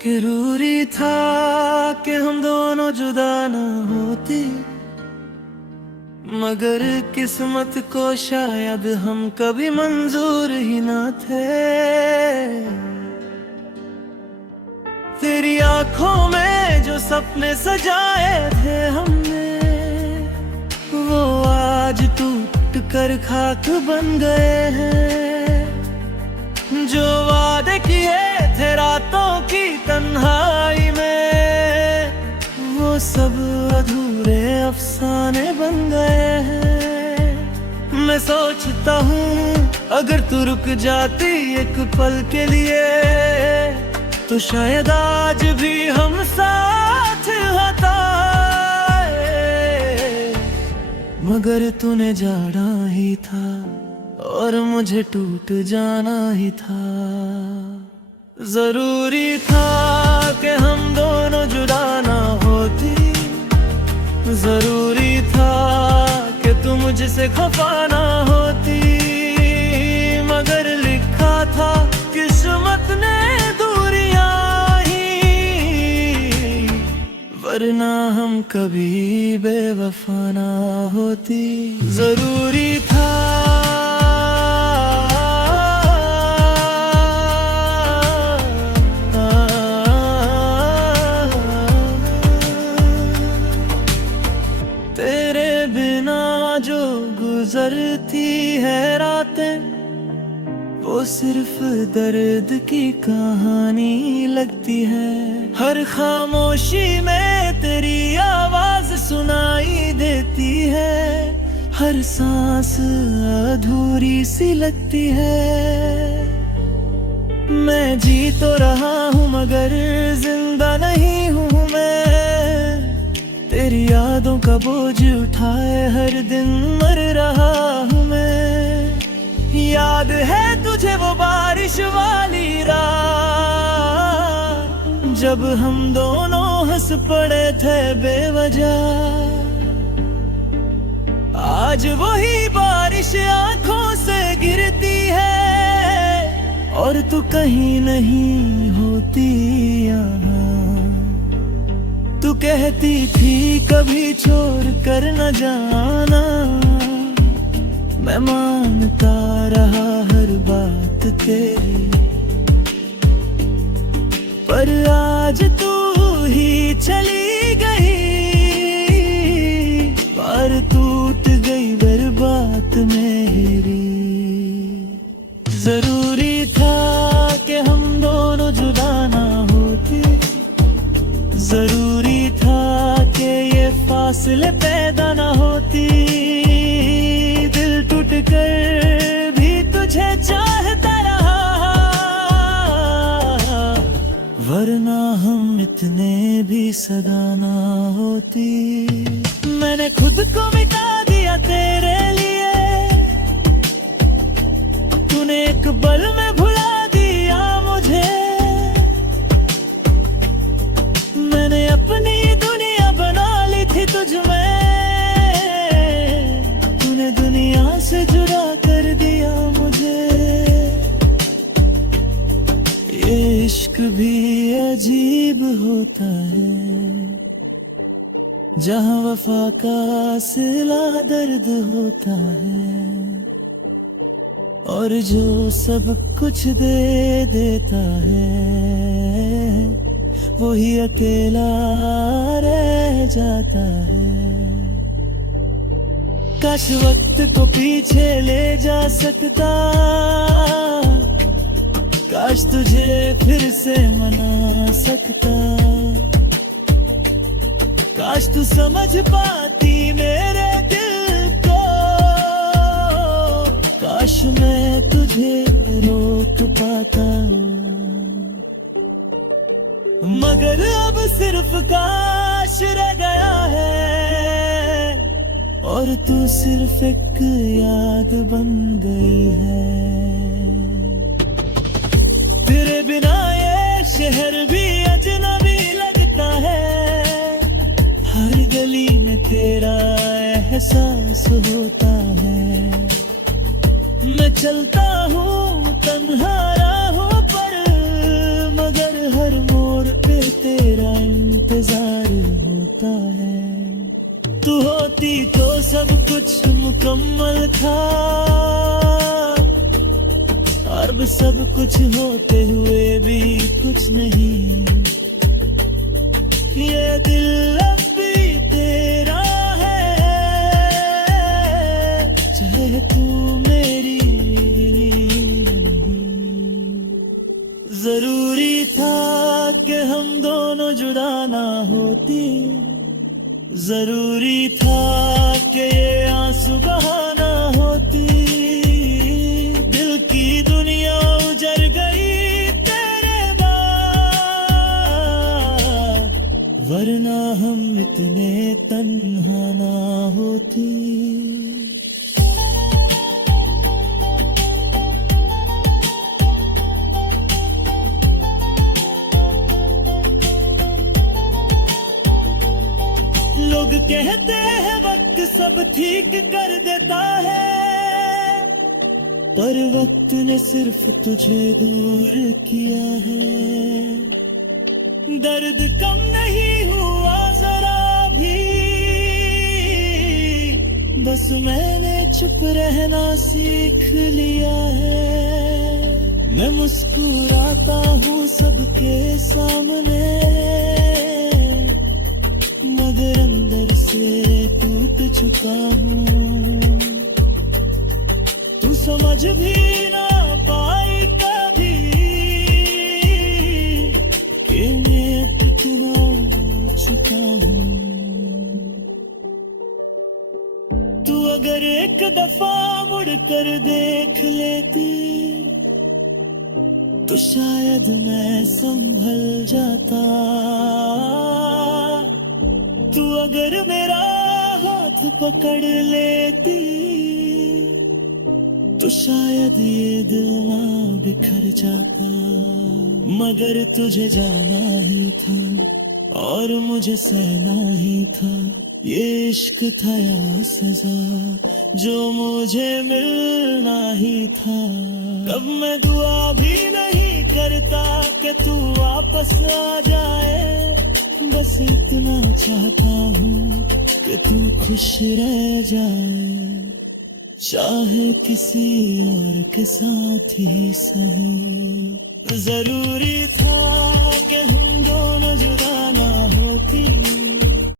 जरूरी था कि हम दोनों जुदा न होते, मगर किस्मत को शायद हम कभी मंजूर ही न थे। तेरी आंखों में जो सपने सजाए थे हमने, वो आज टूट कर खाक बन गए हैं। जो वादे किए थे रातों की तन्हाई में, वो सब अधूरे अफसाने बन गए हैं। मैं सोचता हूँ अगर तू रुक जाती एक पल के लिए, तो शायद आज भी हम साथ होता। मगर तूने जाना ही था और मुझे टूट जाना ही था। जरूरी था कि हम दोनों जुदा ना होती, जरूरी था कि तू मुझसे खफा ना होती। मगर लिखा था किस्मत ने दूरियां ही, वरना हम कभी बेवफा ना होती। जरूरी था जो गुजरती है रातें, वो सिर्फ दर्द की कहानी लगती है। हर खामोशी में तेरी आवाज सुनाई देती है, हर सांस अधूरी सी लगती है। मैं जी तो रहा हूँ मगर जिंदा नहीं हूँ मैं, तेरी यादों का बोझ उठाए हर दिन मर रहा हूँ मैं। याद है तुझे वो बारिश वाली रात, जब हम दोनों हंस पड़े थे बेवजह। आज वही बारिश आंखों से गिरती है, और तू कहीं नहीं होती यहाँ। तू कहती थी कभी छोड़ कर न जाना, मैं मानता रहा हर बात तेरी। पर आज तू ही चली गई, पर टूट गई बर्बाद मेरी। जरूरी था कि हम दोनों जुदा ना होते, जरूरी था कि ये फासले पैदा ना होती। दिल टूट कर भी तुझे चाहता रहा, वरना हम इतने भी सदा ना होती। मैंने खुद को मिटा दिया तेरे लिए, तूने एक पल में भुला दिया मुझे। मैंने अपनी दुनिया बना ली थी तुझ में, तूने दुनिया से जुदा कर दिया मुझे। ये इश्क भी अजीब होता है, जहाँ वफा का सिला दर्द होता है, और जो सब कुछ दे देता है, वही अकेला रह जाता है। काश वक्त को पीछे ले जा सकता, काश तुझे फिर से मना सकता। काश तू समझ पाती मेरे दिल को, काश मैं तुझे रोक पाता। मगर अब सिर्फ काश रह गया है, और तू सिर्फ एक याद बन गई है। तेरे बिना ये शहर भी अजनबी लगता है, हर गली में तेरा एहसास होता है। मैं चलता हूँ तन्हा राहों पर, मगर हर मोड़ तेरा इंतजार होता है। तू होती तो सब कुछ मुकम्मल था, अब सब कुछ होते हुए भी कुछ नहीं। ये दिल अब भी तेरा है, चाहे तू मेरी नहीं। जरूरी था कि हम दोनों जुदा ना होती, जरूरी था कि ये आंसू बहाना होती। दिल की दुनिया उजड़ गई तेरे बाद, वरना हम इतने तन्हा ना होती। लोग कहते हैं वक्त सब ठीक कर देता है, पर वक्त ने सिर्फ तुझे दूर किया है। दर्द कम नहीं हुआ जरा भी, बस मैंने चुप रहना सीख लिया है। मैं मुस्कुराता हूँ सबके सामने, मगर अंदर से टूट चुका हूँ। तू समझ भी ना पाई कभी कि मैं कितना चुका हूँ। तू अगर एक दफा मुड़ कर देख लेती तो शायद मैं संभल जाता। तू अगर मेरा हाथ पकड़ लेती तो शायद ये दिल ना बिखर जाता। मगर तुझे जाना ही था और मुझे सहना ही था, ये इश्क था या सजा जो मुझे मिलना ही था। कब मैं दुआ भी नहीं करता कि तू वापस आ जाए, बस इतना चाहता हूँ कि तू खुश रह जाए, चाहे किसी और के साथ ही सही। जरूरी था कि हम दोनों जुदा